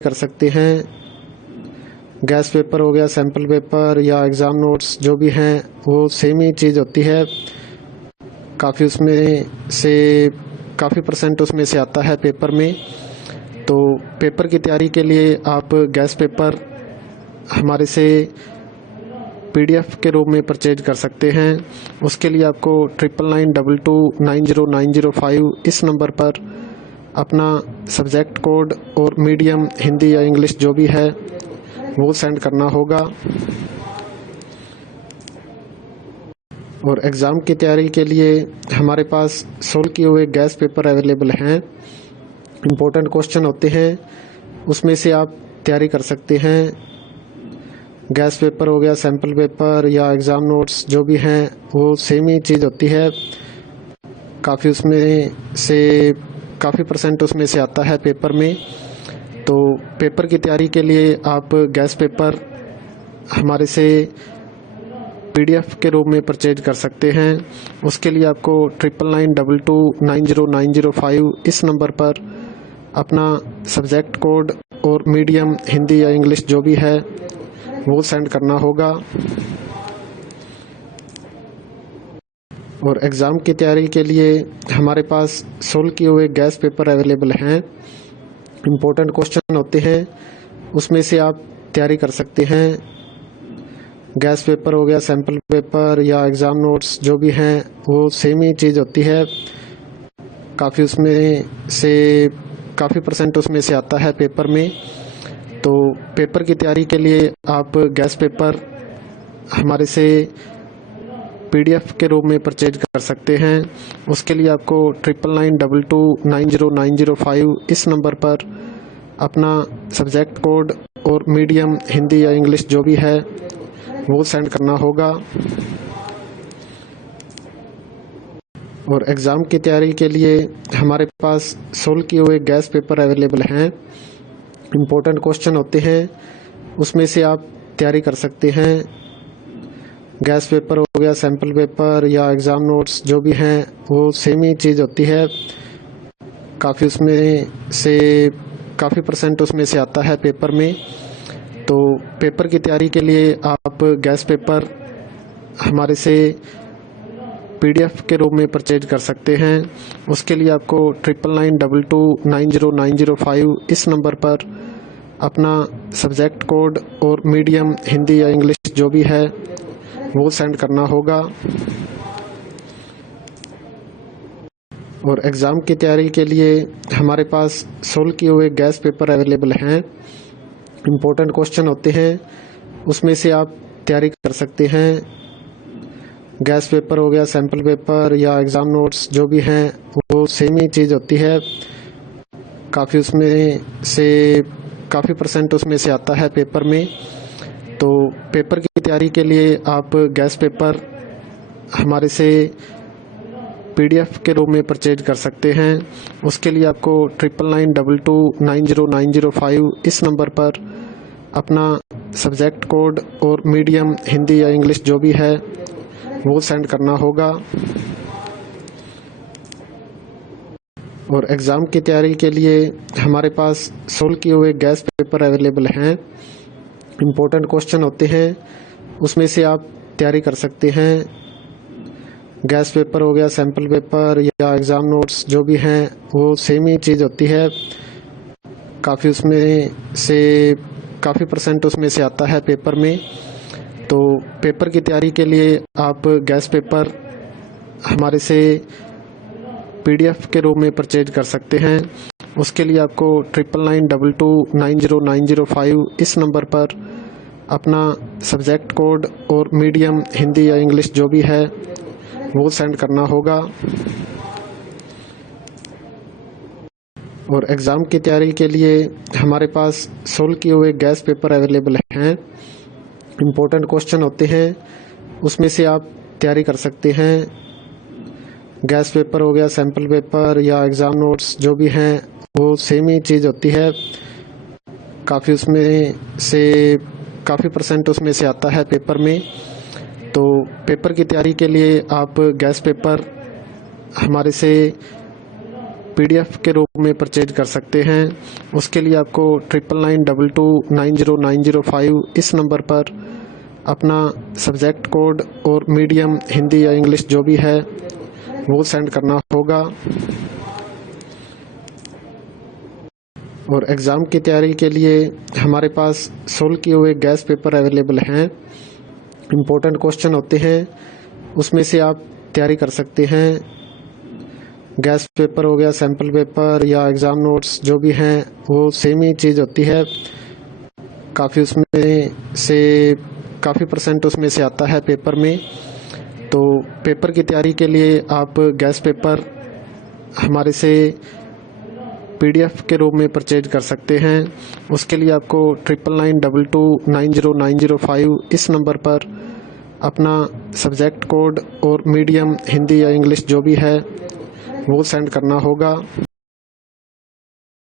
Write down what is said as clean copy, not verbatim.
कर सकते हैं। गैस पेपर हो गया, सैम्पल पेपर या एग्ज़ाम नोट्स जो भी हैं वो सेम ही चीज़ होती है। काफ़ी उसमें से काफ़ी परसेंट उसमें से आता है पेपर में। तो पेपर की तैयारी के लिए आप गैस पेपर हमारे से PDF के रूप में परचेज कर सकते हैं। उसके लिए आपको 9992290905 इस नंबर पर अपना सब्जेक्ट कोड और मीडियम हिंदी या इंग्लिश जो भी है वो सेंड करना होगा। और एग्ज़ाम की तैयारी के लिए हमारे पास सोल्व किए हुए गैस पेपर अवेलेबल हैं। इम्पोर्टेंट क्वेश्चन होते हैं, उसमें से आप तैयारी कर सकते हैं। गैस पेपर हो गया, सैम्पल पेपर या एग्ज़ाम नोट्स जो भी हैं वो सेम ही चीज़ होती है। काफ़ी उसमें से काफ़ी परसेंट उसमें से आता है पेपर में। तो पेपर की तैयारी के लिए आप गैस पेपर हमारे से PDF के रूप में परचेज कर सकते हैं। उसके लिए आपको 9992290905 इस नंबर पर अपना सब्जेक्ट कोड और मीडियम हिंदी या इंग्लिश जो भी है वो सेंड करना होगा। और एग्ज़ाम की तैयारी के लिए हमारे पास सोल्व किए हुए गैस पेपर अवेलेबल हैं। इम्पोर्टेंट क्वेश्चन होते हैं, उसमें से आप तैयारी कर सकते हैं। गैस पेपर हो गया, सैम्पल पेपर या एग्ज़ाम नोट्स जो भी हैं वो सेम ही चीज़ होती है। काफ़ी उसमें से काफ़ी परसेंट उसमें से आता है पेपर में। तो पेपर की तैयारी के लिए आप गैस पेपर हमारे से PDF के रूप में परचेज कर सकते हैं। उसके लिए आपको 9992290905 इस नंबर पर अपना सब्जेक्ट कोड और मीडियम हिंदी या इंग्लिश जो भी है वो सेंड करना होगा। और एग्ज़ाम की तैयारी के लिए हमारे पास सोल्व किए हुए गैस पेपर अवेलेबल हैं। इम्पोर्टेंट क्वेश्चन होते हैं, उसमें से आप तैयारी कर सकते हैं। गैस पेपर हो गया, सैम्पल पेपर या एग्ज़ाम नोट्स जो भी हैं वो सेम ही चीज़ होती है। काफ़ी उसमें से काफ़ी परसेंट उसमें से आता है पेपर में। तो पेपर की तैयारी के लिए आप गैस पेपर हमारे से PDF के रूप में परचेज कर सकते हैं। उसके लिए आपको 9992290905 इस नंबर पर अपना सब्जेक्ट कोड और मीडियम हिंदी या इंग्लिश जो भी है वो सेंड करना होगा। और एग्ज़ाम की तैयारी के लिए हमारे पास सोल्व किए हुए गैस पेपर अवेलेबल हैं। इम्पोर्टेंट क्वेश्चन होते हैं, उसमें से आप तैयारी कर सकते हैं। गैस पेपर हो गया, सैम्पल पेपर या एग्ज़ाम नोट्स जो भी हैं वो सेम ही चीज़ होती है। काफ़ी उसमें से काफ़ी परसेंट उसमें से आता है पेपर में। तो पेपर की तैयारी के लिए आप गैस पेपर हमारे से PDF के रूप में परचेज कर सकते हैं। उसके लिए आपको 9992290905 इस नंबर पर अपना सब्जेक्ट कोड और मीडियम हिंदी या इंग्लिश जो भी है वो सेंड करना होगा। और एग्ज़ाम की तैयारी के लिए हमारे पास सोल्व किए हुए गैस पेपर अवेलेबल हैं। इम्पोर्टेंट क्वेश्चन होते हैं, उसमें से आप तैयारी कर सकते हैं। गैस पेपर हो गया, सैम्पल पेपर या एग्ज़ाम नोट्स जो भी हैं वो सेम ही चीज़ होती है। काफ़ी उसमें से काफ़ी परसेंट उसमें से आता है पेपर में। तो पेपर की तैयारी के लिए आप गैस पेपर हमारे से PDF के रूप में परचेज कर सकते हैं। उसके लिए आपको 9992290905 इस नंबर पर अपना सब्जेक्ट कोड और मीडियम हिंदी या इंग्लिश जो भी है वो सेंड करना होगा। और एग्ज़ाम की तैयारी के लिए हमारे पास सोल्व किए हुए गैस पेपर अवेलेबल हैं। इम्पोर्टेंट क्वेश्चन होते हैं, उसमें से आप तैयारी कर सकते हैं। गैस पेपर हो गया, सैम्पल पेपर या एग्ज़ाम नोट्स जो भी हैं वो सेम ही चीज़ होती है। काफ़ी उसमें से काफ़ी परसेंट उसमें से आता है पेपर में। तो पेपर की तैयारी के लिए आप गैस पेपर हमारे से PDF के रूप में परचेज कर सकते हैं। उसके लिए आपको 9992290905 इस नंबर पर अपना सब्जेक्ट कोड और मीडियम हिंदी या इंग्लिश जो भी है वो सेंड करना होगा। और एग्ज़ाम की तैयारी के लिए हमारे पास सोल्व किए हुए गैस पेपर अवेलेबल हैं। इम्पोर्टेंट क्वेश्चन होते हैं, उसमें से आप तैयारी कर सकते हैं। गैस पेपर हो गया, सैम्पल पेपर या एग्ज़ाम नोट्स जो भी हैं वो सेम ही चीज़ होती है। काफ़ी उसमें से काफ़ी % उसमें से आता है पेपर में। तो पेपर की तैयारी के लिए आप गैस पेपर हमारे से PDF के रूप में परचेज कर सकते हैं। उसके लिए आपको 9992290905 इस नंबर पर अपना सब्जेक्ट कोड और मीडियम हिंदी या इंग्लिश जो भी है वो सेंड करना होगा।